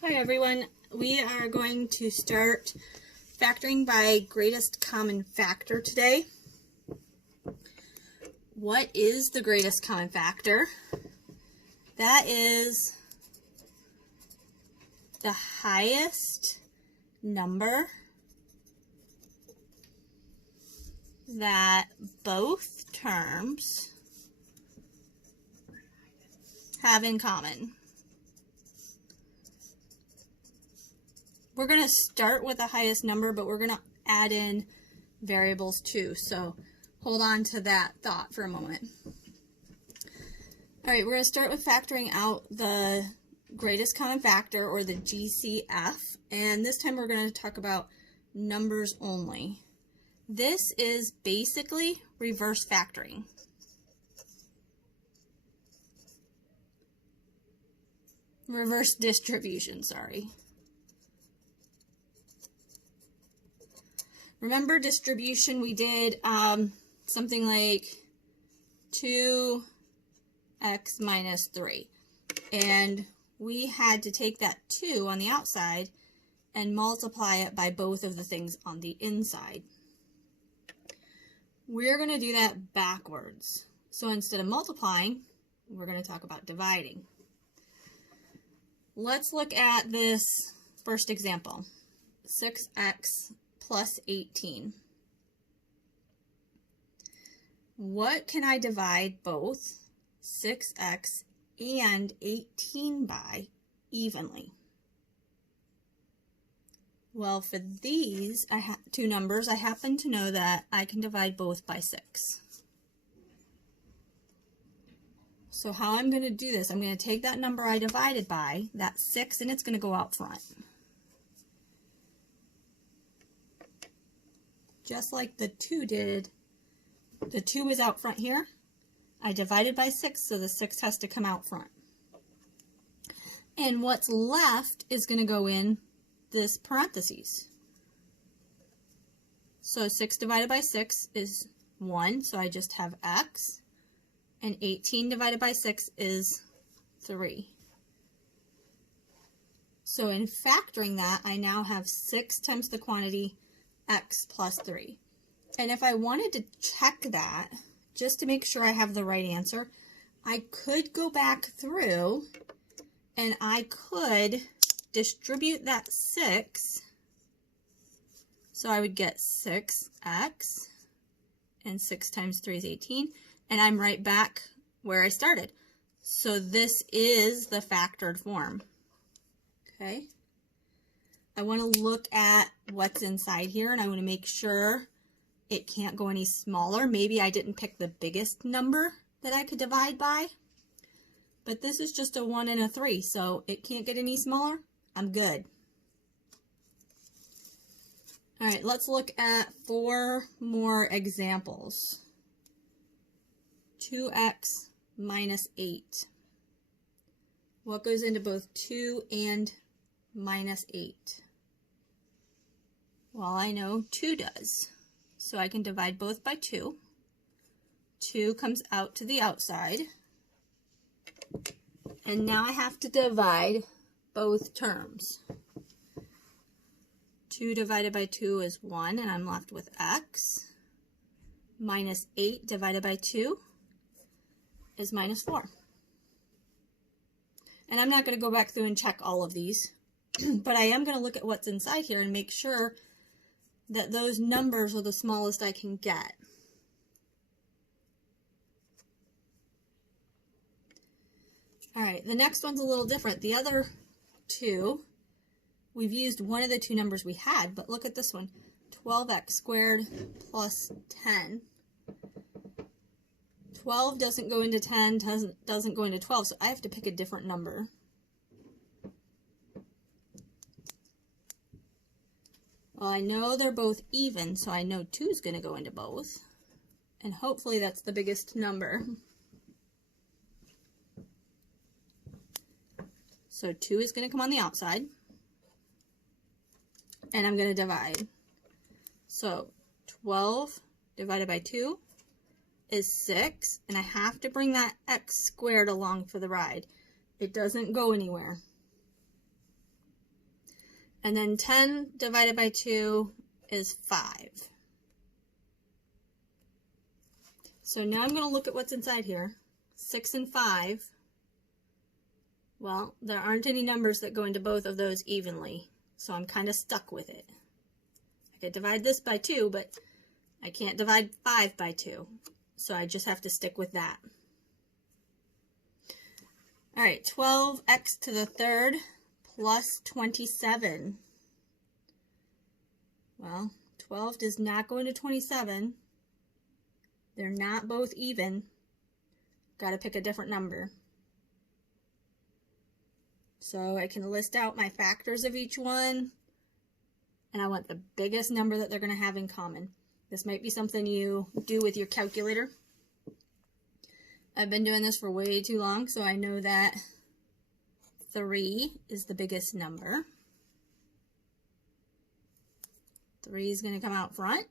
Hi everyone, we are going to start factoring by greatest common factor today. What is the greatest common factor? That is the highest number that both terms have in common. We're going to start with the highest number, but we're going to add in variables too. So hold on to that thought for a moment. All right, we're going to start with factoring out the greatest common factor, or the GCF. And this time we're going to talk about numbers only. This is basically reverse factoring. Reverse distribution, sorry. Remember distribution, we did something like 2x minus 3. And we had to take that 2 on the outside and multiply it by both of the things on the inside. We're going to do that backwards. So instead of multiplying, we're going to talk about dividing. Let's look at this first example, 6x plus 18. What can I divide both 6x and 18 by evenly? Well, for these two numbers, I happen to know that I can divide both by 6. So how I'm going to do this, I'm going to take that number I divided by, that 6, and it's going to go out front. Just like the 2 did. The 2 was out front here. I divided by 6, so the 6 has to come out front. And what's left is going to go in this parentheses. So 6 divided by 6 is 1, so I just have x. And 18 divided by 6 is 3. So in factoring that, I now have 6 times the quantity x plus 3. And if I wanted to check that, just to make sure I have the right answer, I could go back through and I could distribute that 6. So I would get 6x, and 6 times 3 is 18, and I'm right back where I started. So this is the factored form. Okay. I want to look at what's inside here, and I want to make sure it can't go any smaller. Maybe I didn't pick the biggest number that I could divide by, but this is just a 1 and a 3, so it can't get any smaller. I'm good. All right, let's look at 4 more examples. 2x minus 8. What goes into both 2 and minus 8? Well, I know 2 does, so I can divide both by 2. 2 comes out to the outside, and now I have to divide both terms. 2 divided by 2 is 1, and I'm left with x. Minus 8 divided by 2 is minus 4. And I'm not going to go back through and check all of these, but I am going to look at what's inside here and make sure that those numbers are the smallest I can get. All right, the next one's a little different. The other two, we've used one of the two numbers we had, but look at this one, 12x squared plus 10. 12 doesn't go into 10, doesn't go into 12, so I have to pick a different number. Well, I know they're both even, so I know 2 is going to go into both. And hopefully that's the biggest number. So 2 is going to come on the outside. And I'm going to divide. So 12 divided by 2 is 6, and I have to bring that x squared along for the ride. It doesn't go anywhere. And then 10 divided by 2 is 5. So now I'm going to look at what's inside here. 6 and 5. Well, there aren't any numbers that go into both of those evenly, so I'm kind of stuck with it. I could divide this by 2, but I can't divide 5 by 2, so I just have to stick with that. All right, 12x to the third plus 27. Well, 12 does not go into 27. They're not both even. Got to pick a different number. So I can list out my factors of each one, and I want the biggest number that they're going to have in common. This might be something you do with your calculator. I've been doing this for way too long, so I know that 3 is the biggest number. 3 is going to come out front,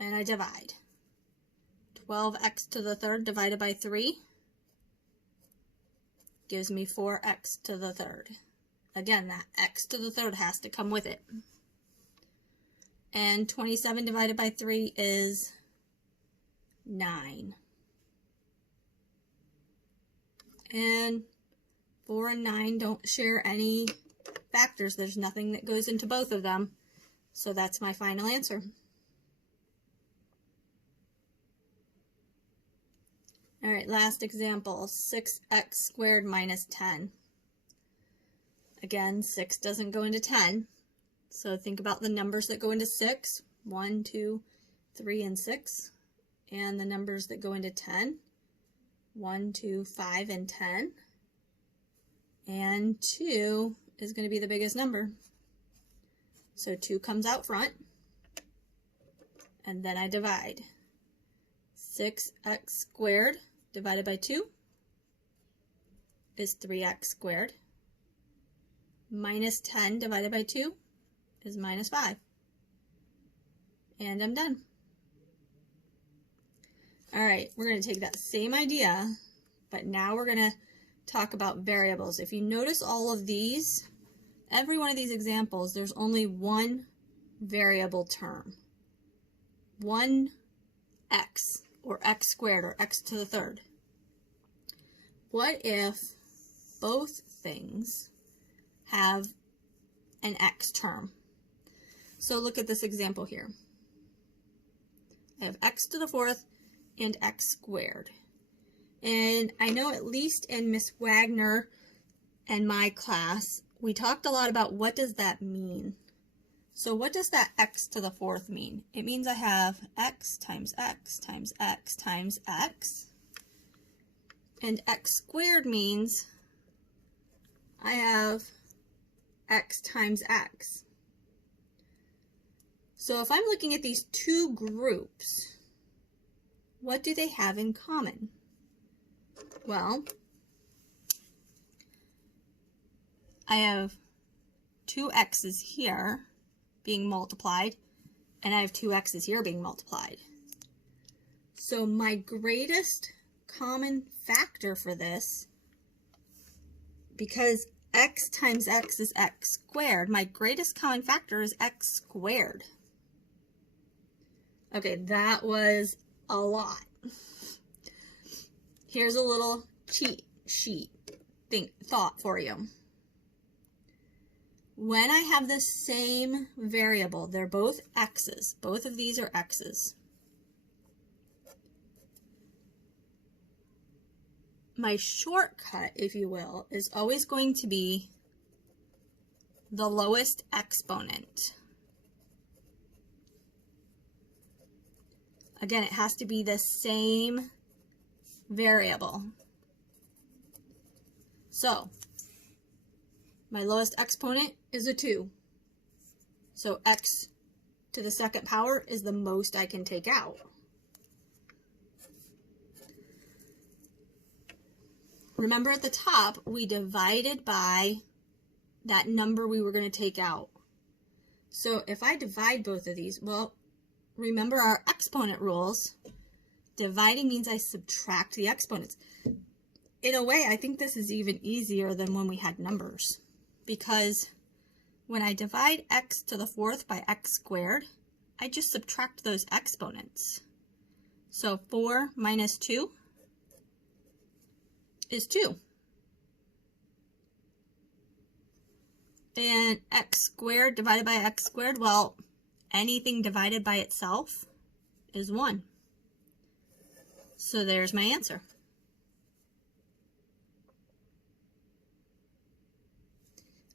and I divide. 12x to the third divided by 3 gives me 4x to the third. Again, that x to the third has to come with it. And 27 divided by 3 is 9. And 4 and 9 don't share any factors. There's nothing that goes into both of them. So that's my final answer. All right, last example, 6x squared minus 10. Again, 6 doesn't go into 10. So think about the numbers that go into 6, 1, 2, 3, and 6. And the numbers that go into 10, 1, 2, 5, and 10. And 2 is going to be the biggest number. So 2 comes out front. And then I divide. 6x squared divided by 2 is 3x squared. Minus 10 divided by 2 is minus 5. And I'm done. All right, we're going to take that same idea, but now we're going to talk about variables. If you notice all of these, every one of these examples, there's only one variable term. One x, or x squared, or x to the third. What if both things have an x term? So look at this example here. I have x to the fourth and x squared. And I know at least in Miss Wagner and my class, we talked a lot about what does that mean. So what does that x to the fourth mean? It means I have x times x times x times x. And x squared means I have x times x. So if I'm looking at these two groups, what do they have in common? Well, I have two x's here being multiplied, and I have two x's here being multiplied. So my greatest common factor for this, because x times x is x squared, my greatest common factor is x squared. Okay, that was a lot. Here's a little cheat sheet thought for you. When I have the same variable, they're both x's. Both of these are x's. My shortcut, if you will, is always going to be the lowest exponent. Again, it has to be the same variable. So, my lowest exponent is a 2. So x to the second power is the most I can take out. Remember at the top, we divided by that number we were going to take out. So if I divide both of these, well, remember our exponent rules. Dividing means I subtract the exponents. In a way, I think this is even easier than when we had numbers, because when I divide x to the fourth by x squared, I just subtract those exponents. So 4 minus 2 is 2. And x squared divided by x squared, well, anything divided by itself is 1. So there's my answer.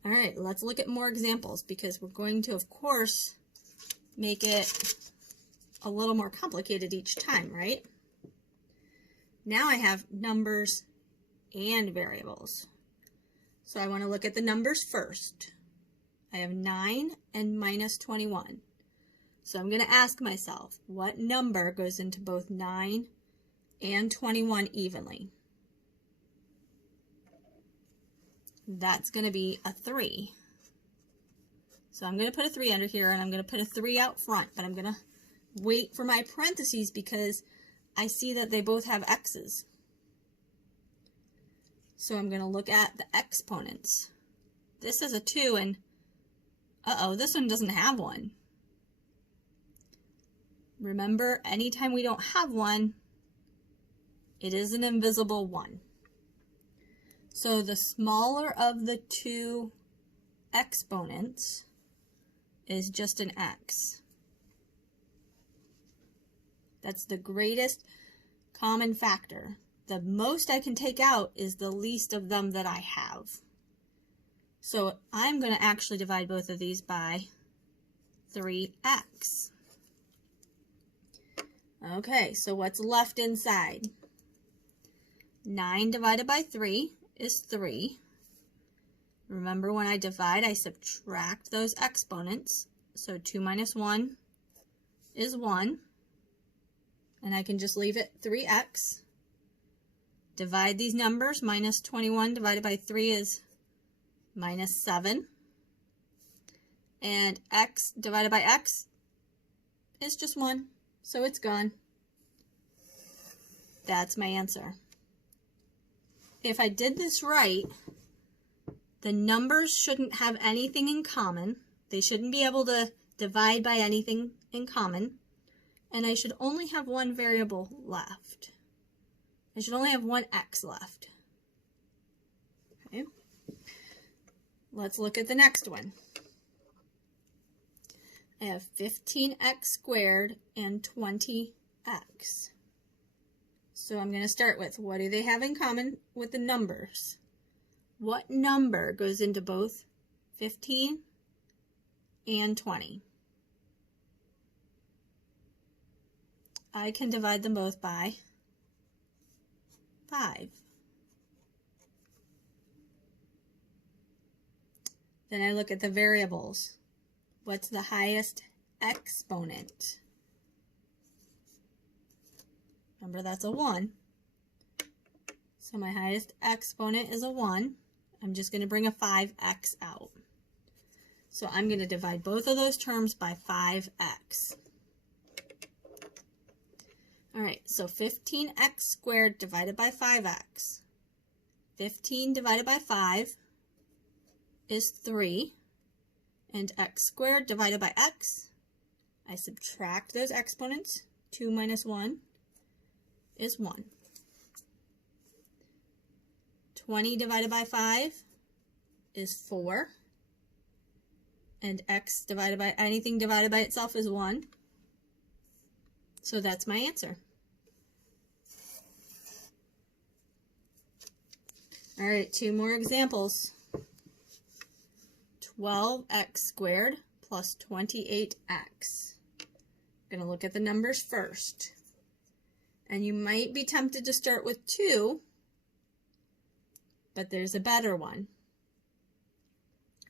All right, let's look at more examples because we're going to, of course, make it a little more complicated each time, right? Now I have numbers and variables. So I want to look at the numbers first. I have 9 and minus 21. So I'm going to ask myself, what number goes into both 9 and 21 evenly? That's going to be a 3. So I'm going to put a 3 under here, and I'm going to put a 3 out front, but I'm going to wait for my parentheses because I see that they both have x's. So I'm going to look at the exponents. This is a 2, and uh-oh, this one doesn't have one. Remember, anytime we don't have one, it is an invisible 1. So the smaller of the two exponents is just an x. That's the greatest common factor. The most I can take out is the least of them that I have. So I'm going to actually divide both of these by 3x. Okay, so what's left inside? 9 divided by 3 is 3. Remember, when I divide, I subtract those exponents. So 2 minus 1 is 1. And I can just leave it 3x. Divide these numbers. Minus 21 divided by 3 is minus 7. And x divided by x is just 1. So it's gone. That's my answer. If I did this right, the numbers shouldn't have anything in common. They shouldn't be able to divide by anything in common. And I should only have one variable left. I should only have one x left. Okay. Let's look at the next one. I have 15x squared and 20x. So I'm going to start with, what do they have in common with the numbers? What number goes into both 15 and 20? I can divide them both by 5. Then I look at the variables. What's the highest exponent? Remember, that's a 1. So my highest exponent is a 1. I'm just going to bring a 5x out. So I'm going to divide both of those terms by 5x. All right, so 15x squared divided by 5x. 15 divided by 5 is 3. And x squared divided by x, I subtract those exponents. 2 minus 1 is 1. 20 divided by 5 is 4. And x divided by anything divided by itself is 1. So that's my answer. All right, 2 more examples. 12x squared plus 28x. I'm going to look at the numbers first. And you might be tempted to start with 2, but there's a better one.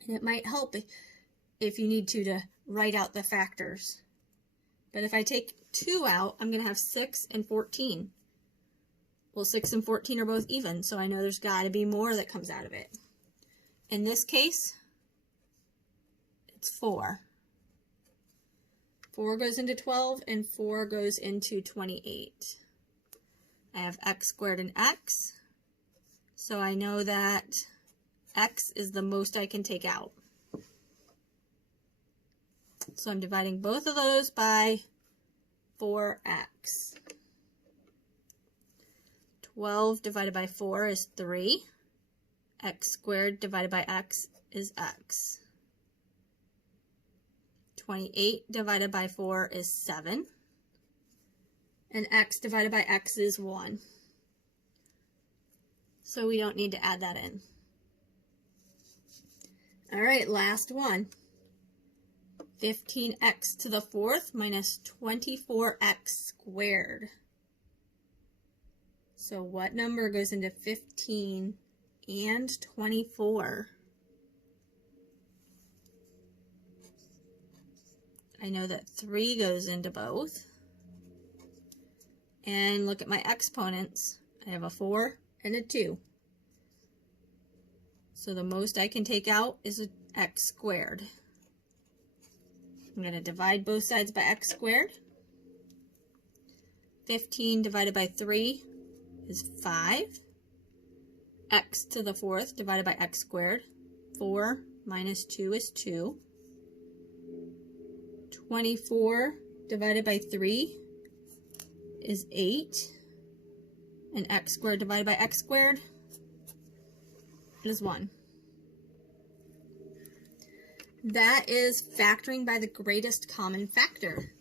And it might help if you need to write out the factors. But if I take 2 out, I'm going to have 6 and 14. Well, 6 and 14 are both even, so I know there's got to be more that comes out of it. In this case, it's 4. 4 goes into 12, and 4 goes into 28. I have x squared and x, so I know that x is the most I can take out. So I'm dividing both of those by 4x. 12 divided by 4 is 3. X squared divided by x is x. 28 divided by 4 is 7. And x divided by x is 1. So we don't need to add that in. All right, last one. 15x to the 4th minus 24x squared. So what number goes into 15 and 24? I know that 3 goes into both. And look at my exponents. I have a 4 and a 2. So the most I can take out is an x squared. I'm going to divide both sides by x squared. 15 divided by 3 is 5. X to the 4th divided by x squared. 4 minus 2 is 2. 24 divided by 3 is 8. And x squared divided by x squared is 1. That is factoring by the greatest common factor.